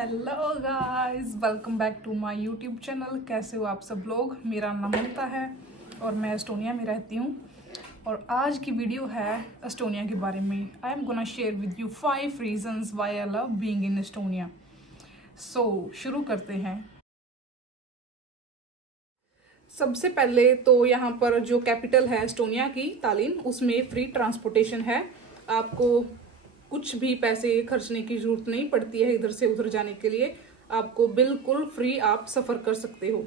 Hello guys, welcome back to my YouTube channel. कैसे हो आप सब लोग? मेरा नाम ममता है और मैं एस्टोनिया में रहती हूँ। और आज की वीडियो है एस्टोनिया के बारे में। I am gonna share with you 5 reasons why I love being in Estonia. So शुरू करते हैं। सबसे पहले तो यहाँ पर जो कैपिटल है एस्टोनिया की, तालिन, उसमें फ्री ट्रांसपोर्टेशन है। आपको कुछ भी पैसे खर्चने की जरूरत नहीं पड़ती है इधर से उधर जाने के लिए। आपको बिल्कुल फ्री आप सफ़र कर सकते हो।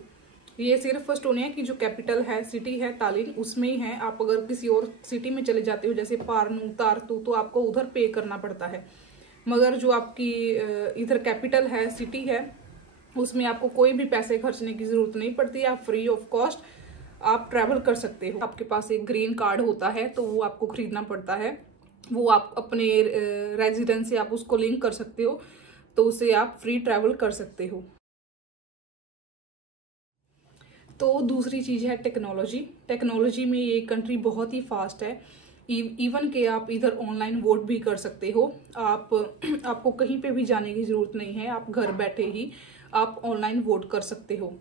ये सिर्फ एस्टोनिया की जो कैपिटल है, सिटी है तालिन, उसमें ही है। आप अगर किसी और सिटी में चले जाते हो जैसे पार्नु, तारतू, तो आपको उधर पे करना पड़ता है। मगर जो आपकी इधर कैपिटल है, सिटी है, उसमें आपको कोई भी पैसे खर्चने की जरूरत नहीं पड़ती। आप फ्री ऑफ कॉस्ट आप ट्रैवल कर सकते हो। आपके पास एक ग्रीन कार्ड होता है तो वो आपको खरीदना पड़ता है। वो आप अपने रेजिडेंस से आप उसको लिंक कर सकते हो, तो उससे आप फ्री ट्रैवल कर सकते हो। तो दूसरी चीज़ है टेक्नोलॉजी। टेक्नोलॉजी में ये कंट्री बहुत ही फास्ट है। इवन के आप इधर ऑनलाइन वोट भी कर सकते हो। आपको कहीं पे भी जाने की ज़रूरत नहीं है। आप घर बैठे ही आप ऑनलाइन वोट कर सकते हो।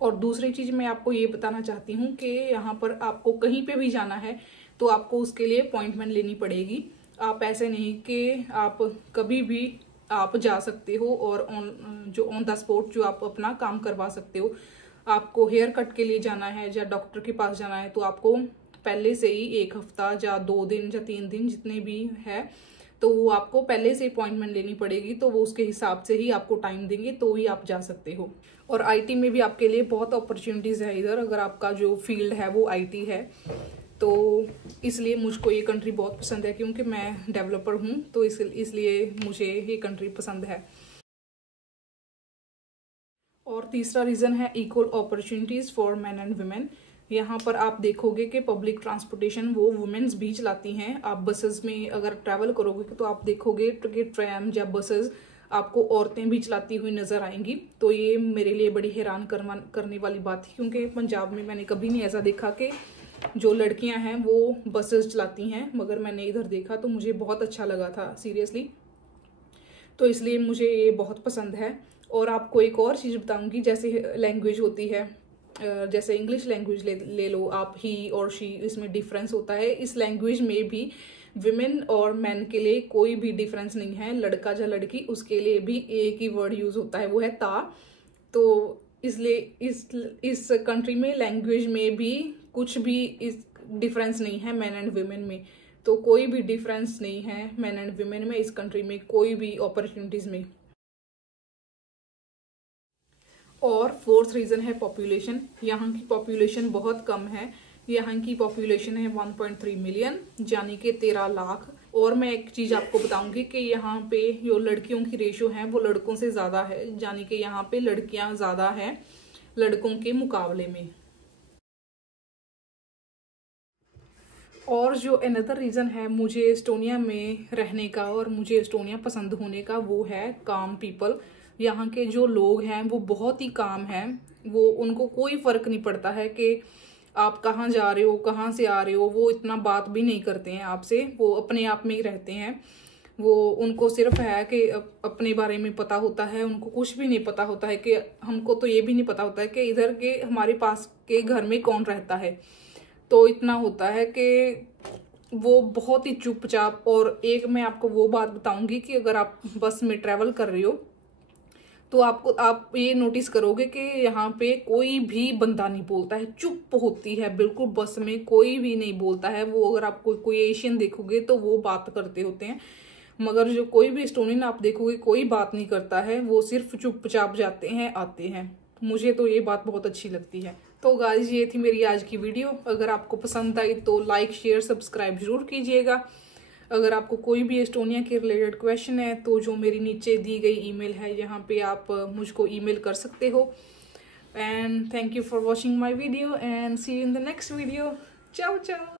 और दूसरी चीज़ मैं आपको ये बताना चाहती हूँ कि यहाँ पर आपको कहीं पे भी जाना है तो आपको उसके लिए अपॉइंटमेंट लेनी पड़ेगी। आप ऐसे नहीं कि आप कभी भी आप जा सकते हो और ऑन द स्पॉट जो आप अपना काम करवा सकते हो। आपको हेयर कट के लिए जाना है या डॉक्टर के पास जाना है तो आपको पहले से ही 1 हफ्ता या 2 दिन या 3 दिन जितने भी है, तो वो आपको पहले से अपॉइंटमेंट लेनी पड़ेगी। तो वो उसके हिसाब से ही आपको टाइम देंगे तो ही आप जा सकते हो। और आईटी में भी आपके लिए बहुत अपॉर्चुनिटीज़ है इधर, अगर आपका जो फील्ड है वो आईटी है। तो इसलिए मुझको ये कंट्री बहुत पसंद है, क्योंकि मैं डेवलपर हूँ तो इसलिए मुझे ये कंट्री पसंद है। और तीसरा रीज़न है equal opportunities for man and women. यहाँ पर आप देखोगे कि पब्लिक ट्रांसपोर्टेशन वो वुमेन्स भी चलाती हैं। आप बसेस में अगर ट्रैवल करोगे तो आप देखोगे कि ट्रैम या बसेस आपको औरतें भी चलाती हुई नज़र आएंगी। तो ये मेरे लिए बड़ी हैरान करने वाली बात थी, क्योंकि पंजाब में मैंने कभी नहीं ऐसा देखा कि जो लड़कियां हैं वो बसेस चलाती हैं, मगर मैंने इधर देखा तो मुझे बहुत अच्छा लगा था सीरियसली। तो इसलिए मुझे ये बहुत पसंद है। और आपको एक और चीज़ बताऊंगी, जैसे लैंग्वेज होती है, जैसे इंग्लिश लैंग्वेज ले लो आप, ही और शी, इसमें डिफरेंस होता है। इस लैंग्वेज में भी विमेन और मैन के लिए कोई भी डिफरेंस नहीं है। लड़का या लड़की, उसके लिए भी एक ही वर्ड यूज होता है, वो है ता। तो इसलिए इस कंट्री में लैंग्वेज में भी कुछ भी इस डिफरेंस नहीं है मैन एंड वुमेन में। तो कोई भी डिफरेंस नहीं है मैन एंड वुमेन में इस कंट्री में, कोई भी अपॉर्चुनिटीज में। और फोर्थ रीज़न है पॉपुलेशन। यहाँ की पॉपुलेशन बहुत कम है। यहाँ की पॉपुलेशन है 1.3 मिलियन, यानी कि 13 लाख। और मैं एक चीज़ आपको बताऊंगी कि यहाँ पे जो लड़कियों की रेशो है वो लड़कों से ज़्यादा है, यानी कि यहाँ पे लड़कियाँ ज़्यादा हैं लड़कों के मुकाबले में। और जो अनदर रीज़न है मुझे एस्टोनिया में रहने का और मुझे एस्टोनिया पसंद होने का, वो है काम पीपल। यहाँ के जो लोग हैं वो बहुत ही काम हैं। वो उनको कोई फ़र्क नहीं पड़ता है कि आप कहाँ जा रहे हो, कहाँ से आ रहे हो। वो इतना बात भी नहीं करते हैं आपसे, वो अपने आप में ही रहते हैं। वो उनको सिर्फ है कि अपने बारे में पता होता है। उनको कुछ भी नहीं पता होता है कि हमको तो ये भी नहीं पता होता है कि इधर के हमारे पास के घर में कौन रहता है। तो इतना होता है कि वो बहुत ही चुपचाप। और एक मैं आपको वो बात बताऊंगी कि अगर आप बस में ट्रैवल कर रहे हो तो आप ये नोटिस करोगे कि यहाँ पे कोई भी बंदा नहीं बोलता है, चुप होती है बिल्कुल। बस में कोई भी नहीं बोलता है। वो अगर आप कोई एशियन देखोगे तो वो बात करते होते हैं, मगर जो कोई भी एस्टोनियन आप देखोगे कोई बात नहीं करता है। वो सिर्फ चुपचाप जाते हैं, आते हैं। मुझे तो ये बात बहुत अच्छी लगती है। तो गाइस, ये थी मेरी आज की वीडियो। अगर आपको पसंद आई तो लाइक, शेयर, सब्सक्राइब जरूर कीजिएगा। अगर आपको कोई भी एस्टोनिया के रिलेटेड क्वेश्चन है तो जो मेरी नीचे दी गई ईमेल है, यहाँ पे आप मुझको ईमेल कर सकते हो। And thank you for watching my video and see you in the next video. Ciao चाओ।